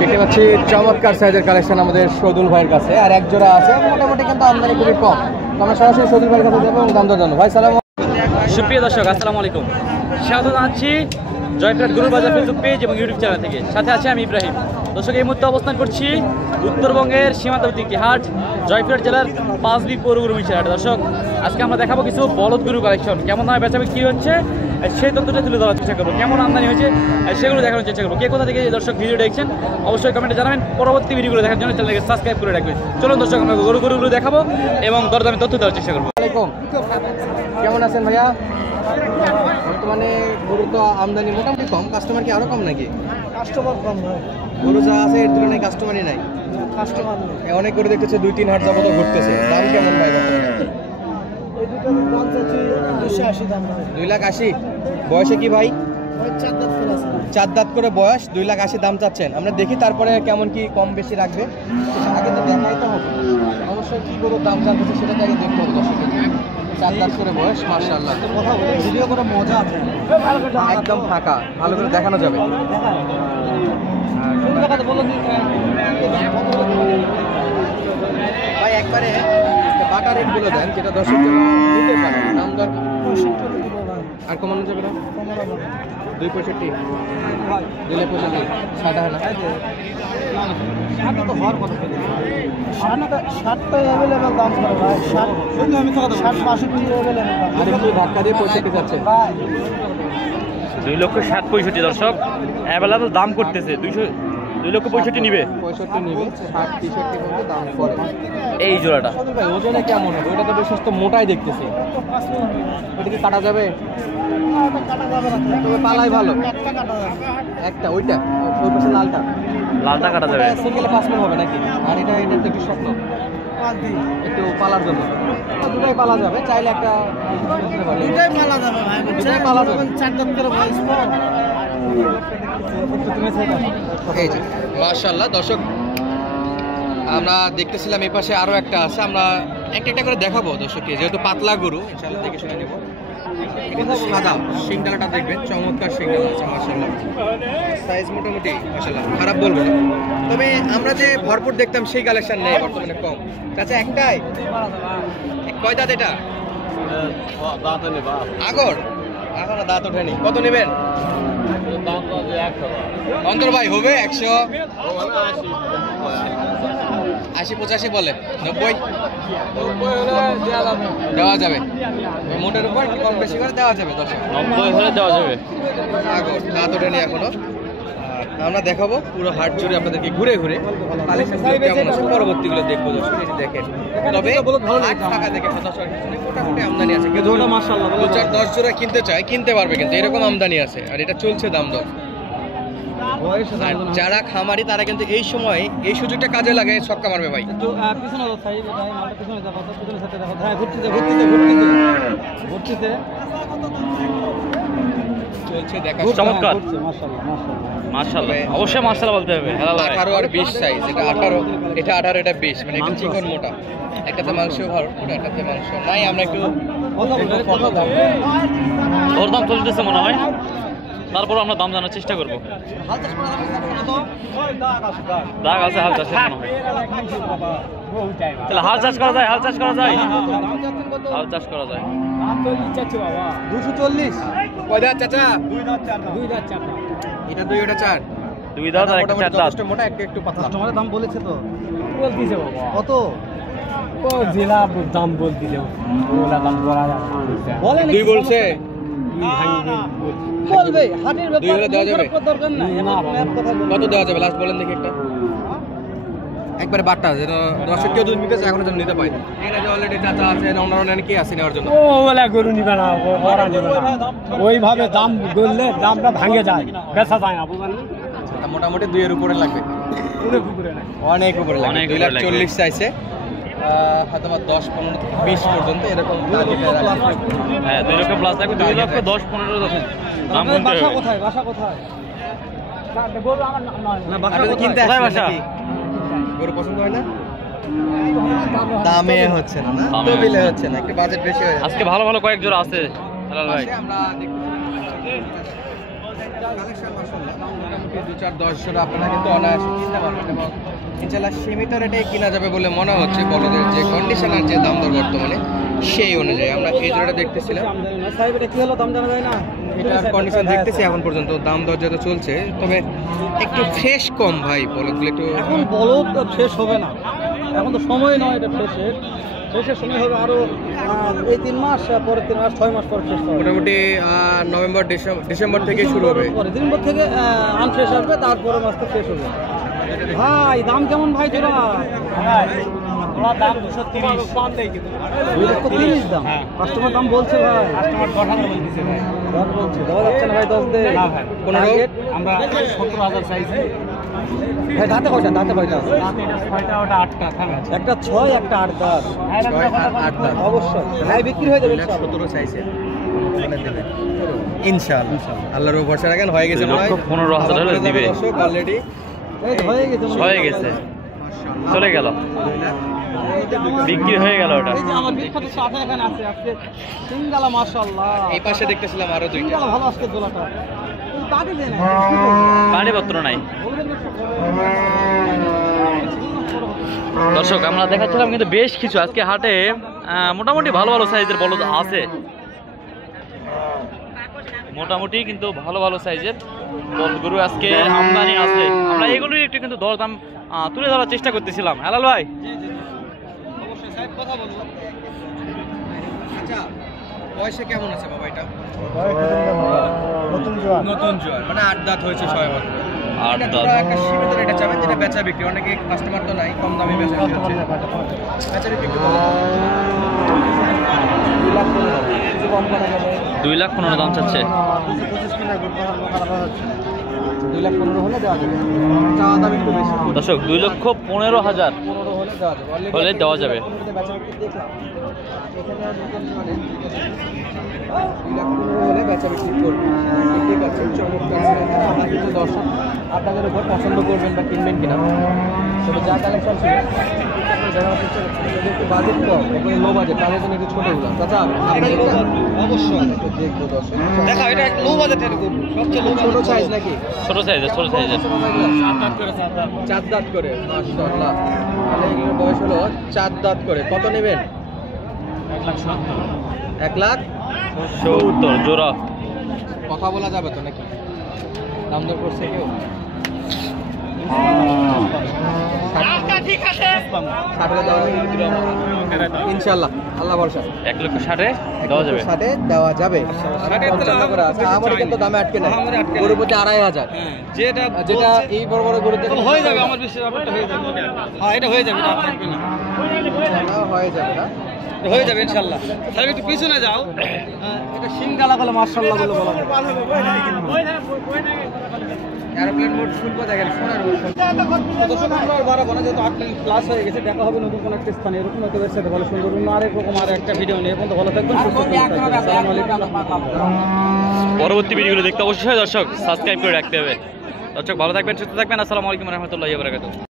দেখতে পাচ্ছি চমৎকার সাইজের কালেকশন আমাদের সদুল ভাইয়ের কাছে, আর এক জোড়া আছে মোটামুটি কিন্তু আমদানি খুবই কম। তো আমরা সরাসরি সদুল ভাইয়ের কাছে যাবো এবং দাম দর জানবো। ভাই সালাম। সুপ্রিয় দর্শক আসসালামু আলাইকুম, স্বাগত জানাচ্ছি জয়ফ্রাট গরুর বাজার ফেসবুক পেজ এবং ইউটিউব চ্যানেল থেকে। সাথে আছে আমি ইব্রাহিম। দর্শক এই মুহূর্তে অবস্থান করছি উত্তরবঙ্গের সীমান্তবর্তী একটি হাট, জয়ফ্রাট জেলার পাঁচবি পৌর গরু মিশার হাট। দর্শক আজকে আমরা দেখাবো কিছু বলদ গরু কালেকশন, কেমন দামে বেচাবে কী হচ্ছে সেই তথ্যটা তুলে ধরার চেষ্টা করবো, কেমন আমদানি হয়েছে সেগুলো দেখানোর চেষ্টা করবো। কে কোথা থেকে দর্শক ভিডিও দেখছেন অবশ্যই কমেন্টে জানাবেন। পরবর্তী ভিডিওগুলো দেখার জন্য চ্যানেলকে সাবস্ক্রাইব করে রাখবেন। চলুন দর্শক আমরা গরুগুলো দেখাবো এবং দরদামে তথ্য দেওয়ার চেষ্টা করবো। কেমন আছেন ভাইয়া? বর্তমানে গরু তো আমদানি মোটামুটি কম, কাস্টমার কি আরো কম নাকি? কাস্টমার কম ভাই, গরু যা আছে এর তুলনায় কাস্টমারই নাই। কাস্টমার অনেক গরু দেখতেছে 2-3 হাট যাবত ঘুরতেছে। দাম কেমন ভাই বর্তমানে? এই দুটো দাম চাচ্ছি 280 দাম ভাই। 2,80,000। বয়সে কি ভাই? ওই 4 দাঁত করে আছে। 4 দাঁত করে বয়স, 2,80,000 দাম চাচ্ছেন। আমরা দেখি তারপরে কেমন কি কম বেশি রাখবে, আগে তো দেখাই তো হবে। অবশ্যই কি গরুর দাম জানতেছে সেটা আগে দেখতে হবে দর্শকের। 4 দাঁত করে বয়স, মাশাআল্লাহ। কথা বলে ভিডিও করে মজা আছে, একদম ফাঁকা, ভালো করে দেখানো যাবে। ভাই একবারে বাটা রেটগুলো দেন যেটা দর্শক নিতে পারে। দাম দর 65 আর কমানো যাবে না? 265, 2,65,000 সাদা হয় না? 60 তো হওয়ার কথা ছিল। 60 তো अवेलेबल দাম করে ভাই। 60 আমি তো 60 65 अवेलेबल দাম। আর একটু ধাক্কা দিয়ে 65 যাচ্ছে। ভাই 2,60,65 দর্শক অ্যাভেলেবল দাম করতেছে। 2,65,000 নিবে, 65 নিবে, 60-63 পর্যন্ত দাম করে। এই জোড়াটা। ভাই ওজনে কেমন হবে? ওটা তো বেশ তো মোটাই দেখতেছি। ওটা কি কাটা যাবে? কাটা যাবে না, তবে পালাই ভালো। একটা কাটা যাবে। একটা ওইটা, ওই পাশে লালটা কাটা যাবে। সিঙ্গেলে 5 মণ হবে নাকি? আর এটা তো একটু স্বপ্ন, একটু পালার জন্য। দুটাই পালা যাবে, চাইলে একটা দিতে পারি। দুটাই পালা যাবে ভাই, দুটাই পালা যাবে। 4 দাঁত করে বয়স তো। এই যে মাশাআল্লাহ দর্শক, আমরা দেখতেছিলাম এই পাশে আরো একটা আছে, আমরা একটা একটা করে দেখাবো দর্শককে, যেহেতু পাতলা গরু ইনশাআল্লাহ দেখে শুনে নেব। এটা সাদা সিংডালাটা দেখবেন, চমৎকার সিংডালা আছে মাশাআল্লাহ, সাইজ মোটামুটি মাশাআল্লাহ, খারাপ বলবো না। তবে আমরা যে ভরপুর দেখতাম সেই কালেকশন নেই বর্তমানে, কম। চাচা একটাই, কয় দাঁত এটা? আগর এখনো দাঁত ওঠেনি। কত নেবেন অন্তর ভাই? হবে 180-85 বলে, 90 দেওয়া যাবে। মোটের উপর কম বেশি করে দেওয়া যাবে, 90 হলে দেওয়া যাবে। আগর দাঁত ওঠেনি এখনো। আমরা দেখাবো পুরো হাট জুড়ে আপনাদেরকে ঘুরে ঘুরে কেমন আছে, পরবর্তীগুলো দেখবো দর্শক। দেখেন তবে হাট টাকা দেখে মোটামুটি আমদানি আছে। 2-4-10 জোড়া কিনতে চায়, কিনতে পারবে, কিন্তু এরকম আমদানি আছে। আর এটা চলছে দাম দর। যারা খামারি তারা কিন্তু এই সময় এই সুযোগটা কাজে লাগে, ছক্কা মারবে ভাই। চলছে দেখা, চমৎকার মাশাআল্লাহ, অবশ্যই মাশাআল্লাহ বলতে হবে। 18 আর 20 সাইজ, এটা 18, এটা 18, এটা 20, মানে একটু চিকন মোটা। একটাতে মাংস ভরপুর, একটাতে মাংস নাই। আমরা একটু ওর দাম চলতেছে মনে হয়, তারপর আমরা দাম জানার চেষ্টা করবো। দাগ আছে হাল চাষ মনে হয়, তাহলে হাল চাষ করা যায়, হাল চাষ করা যায়, হাল চাষ করা যায়। 240 কয় দাঁত চাচা? 2 দাঁত 4। এটা 2, এটা 4। 2 দাঁত আর একটা 4 দাঁত। মোটা, একটু পাতলা। তোমার দাম বলেছে তো, বলতিছে বাবা কত? ও জেলা দাম বলতিছে, ওলা দাম বলা যাচ্ছে। বলে 2 বলছে, বলবে হাটের 2 হলে দেওয়া যাবে। দরকার নাই, কত দেওয়া যাবে লাস্ট বলেন দেখি একটা। একবারে বাট্টা যেন দর্শক কেউ যদি নিতে চায় এখনো যেন নিতে পায়। এখানে যে অলরেডি চাচা আছে, অন্যান্য কে আছে নেওয়ার জন্য? ও ওলা গরু নিবে না, ওরা নিবে না। ওইভাবে দাম বললে দামটা ভাঙে যায়, বেচা যায় না, বুঝলেন? সেটা মোটামুটি 2 এর উপরে লাগবে, অনেক উপরে না, অনেক উপরে লাগবে। অনেক 2,40,000 চাইছে, হয়তো 10-15 থেকে 20 পর্যন্ত এরকম। হ্যাঁ 2 লক্ষ প্লাস লাগবে, 2,10-15 দাম বলতে হবে। কোথায় বাসা কোথায়? গরু আমার নয় না বাসা আপনি তো কিনতে কোথায় আসছেন বাসা? নাকি? গরু পছন্দ হয় না, দামে হচ্ছে না, না দামে তবিলে হচ্ছে না, একটু বাজেট বেশি হয়ে যাচ্ছে। আজকে ভালো ভালো কয়েক জোড়া আছে হেলাল ভাই। আমরা দেখতেছি কালেকশন মাশাআল্লাহ মোটামুটি 2-4-10 জোড়া আপনারা কিন্তু অনায়াসে কিনতে পারবেন এবং ইনশাআল্লাহ সীমিত রেটে কিনা যাবে বলে মনে হচ্ছে বলদের যে কন্ডিশন আর যে দাম দর বর্তমানে সেই অনুযায়ী আমরা এই জোড়াটা দেখতেছিলাম। সাহেব এটা কি হলো দাম জানা যায় না? এটার কন্ডিশন দেখতেছি এখন পর্যন্ত দাম দর যত চলছে, তবে একটু ফ্রেশ কম ভাই বলদগুলো একটু। এখন বলদ শেষ হবে না, এখন তো সময় নয় এটা ফ্রেশের। শেষের সময় হবে আরো এই 3 মাস, পরে 3 মাস 6 মাস পর শেষ হবে। মোটামুটি নভেম্বর ডিসেম্বর থেকে শুরু হবে। ডিসেম্বর থেকে আনফ্রেশ আসবে, তারপরে মাস তো ফ্রেশ হবে। ভাই দাম কেমন ভাই জোড়া? দাম 230 কম দেই কিন্তু 230 দাম। কাস্টমার দাম বলছে ভাই, কাস্টমার 10 বলতেছে ভাই। 10 বলছে, দেওয়া যাচ্ছে না ভাই? 10 দে না ভাই, 15 আমরা 17000 চাইছি। ভাই দাঁতে কয়টা? দাঁতে কয়টা আছে? দাঁতে এটা 6টা, ওটা 8টা থামে। একটা 6, একটা 8 দাঁত। 8 দাম অবশ্যই ভাই বিক্রি হয়ে যাবে ইনশাআল্লাহ। 17 চাইছে ইনশাআল্লাহ। আল্লাহর উপর ভরসা রাখেন, হয়ে গেছে মনে হয় 2,15,000 হলে দিবে। অলরেডি এই তো হয়ে গেছে মনে হয়। হয়ে গেছে, চলে গেল, বিক্রি হয়ে গেল ওটা। এই যে আমার বিখ্যাত সাথে এখানে আছে আজকে সিঙ্গালা মাশাআল্লাহ। এই পাশে দেখতেছিলাম আরো দুইটা। সিঙ্গালা ভালো আজকে দোলাটা। দাঁতে দেন না। পানিপত্র নাই। দর্শক আমরা দেখাচ্ছিলাম কিন্তু বেশ কিছু আজকে হাটে মোটামুটি ভালো ভালো সাইজের বলদ আছে, মোটামুটি কিন্তু ভালো ভালো সাইজের বলদগুলো আজকে আমদানি আছে। আমরা এগুলোই একটু কিন্তু দরদাম তুলে ধরার চেষ্টা করতেছিলাম। হেলাল ভাই, অবশ্যই সাহেব কথা বলবো। আচ্ছা বয়সে কেমন আছে বাবা এটা? নতুন জোয়ান। নতুন জোয়ার মানে 8 দাঁত হয়েছে সবে মাত্র। 8 এটা দাঁত। তোরা একটা সীমিত রেটে চাবেন যেটা বেচা বিক্রি, অনেকে কাস্টমার তো নাই, কম দামে বেচা বিক্রি হচ্ছে। বেচা বিক্রি একটু বলো। 2,15,000 দাম চাচ্ছে। 2,15,000 হলে দেওয়া যাবে। চাওয়া দাম একটু বেশি। দর্শক 2,15,000 15 হলে দেওয়া যাবে। Already হলে দেওয়া যাবে। বেচা বিক্রি দেখলাম। এখানে আর দোকান মানে 2,15,000 হলে বেচা বিক্রি করবে। ঠিক আছে, চমৎকার। আমরা কিন্তু দর্শক আপনাদের উপর পছন্দ করবেন বা কিনবেন কিনা, তবে যা কালেকশন ছিল একটু বাজেট কম, ওখানে লো বাজেট, তাদের জন্য একটু ছোটোগুলো। চাচা অবশ্যই একটু দেখবো দর্শক। দেখা এটা লো বাজেটের গরু, সবচেয়ে লো ছোটো সাইজ নাকি? ছোট সাইজের, ছোট সাইজের। 4 দাঁত করে মাশাআল্লাহ। তাহলে এগুলোর বয়স হলো 4 দাঁত করে। কত নেবেন? 1,70,000 জোড়া। কথা বলা যাবে তো নাকি? দাম দর করছে কেউ? ঠিক আছে। 60 দেওয়া যাবে ইনশাআল্লাহ, আল্লাহ ভরসা। 1,60,000 দেওয়া যাবে। 60 দেওয়া যাবে। 55 করে আছে। আমার কিন্তু দামে আটকে নাই। গরু প্রতি 2,500। যেটা এই বড় বড় গরুতে হয়ে যাবে, আমার বিশ্বাস ব্যাপারটা হয়ে যাবে। হ্যাঁ এটা হয়ে যাবে, এটা থাকবে না। হয়ে যাবে না? হয়ে যাবে ইনশাআল্লাহ। তাহলে একটু পিছনে যাও। এটা সিঙ্গালা বলে মাশাআল্লাহ বলে বলা হয়। এরোপ্লেন মোড ফুলবো দেখেন, সোনার মোড। দর্শক আমরা আর বাড়াবো না, যেহেতু 8 মিনিট প্লাস হয়ে গেছে। দেখা হবে নতুন কোনো একটা স্থানে, এরকম একটা ওয়েবসাইটে ভালো সুন্দর অন্য আরেক রকম আর একটা ভিডিও নিয়ে। এখন তো ভালো থাকবেন, সুস্থ থাকবেন। আসসালামু আলাইকুম। পরবর্তী ভিডিওগুলো দেখতে অবশ্যই দর্শক সাবস্ক্রাইব করে রাখতে হবে। দর্শক ভালো থাকবেন, সুস্থ থাকবেন। আসসালামু আলাইকুম ওয়া রাহমাতুল্লাহি ওয়া বারাকাতুহু।